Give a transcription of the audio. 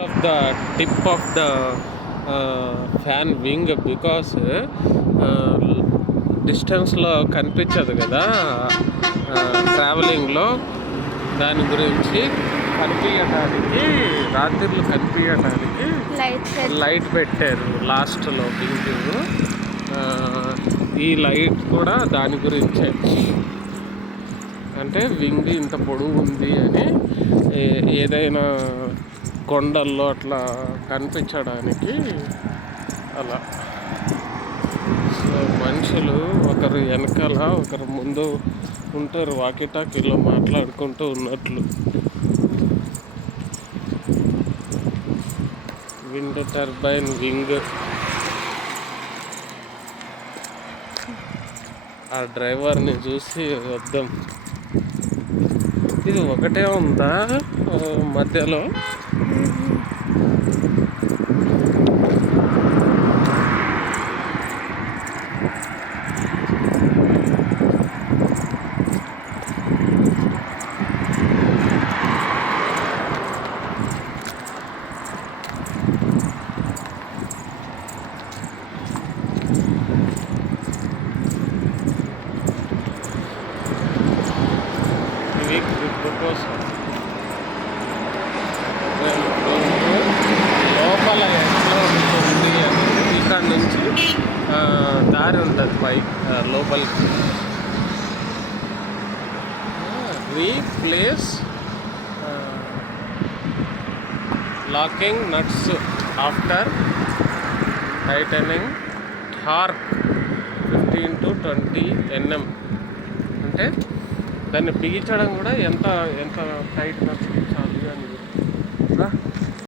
of the tip of the fan wing because డిస్టెన్స్లో కనిపించదు కదా ట్రావెలింగ్లో. దాని గురించి కనిపించడానికి రాత్రిళ్ళు కనిపించడానికి లైట్ పెట్టారు లాస్ట్లో వింగ్. ఈ లైట్ కూడా దాని గురించే, అంటే వింగ్ ఇంత పొడవు ఉంది అని ఏదైనా కొండల్లో అట్లా కనిపించడానికి అలా. సో మనుషులు ఒకరు వెనకాల ఒకరు ముందు ఉంటారు, వాకిటాకీలో మాట్లాడుకుంటూ ఉన్నట్లు. Wind turbine wing. ఆ డ్రైవర్ని చూసి వద్దాం. ఇది ఒకటే ఉందా మధ్యలో? లోపల ఎట్లా ఉంటుంది అని ఇక్కడ నుంచి దారి ఉంటుంది లోపలికి. Replace locking nuts after titling torque 15 to 20 Nm. అంటే దాన్ని బిగించడం కూడా ఎంత టైట్ నట్స్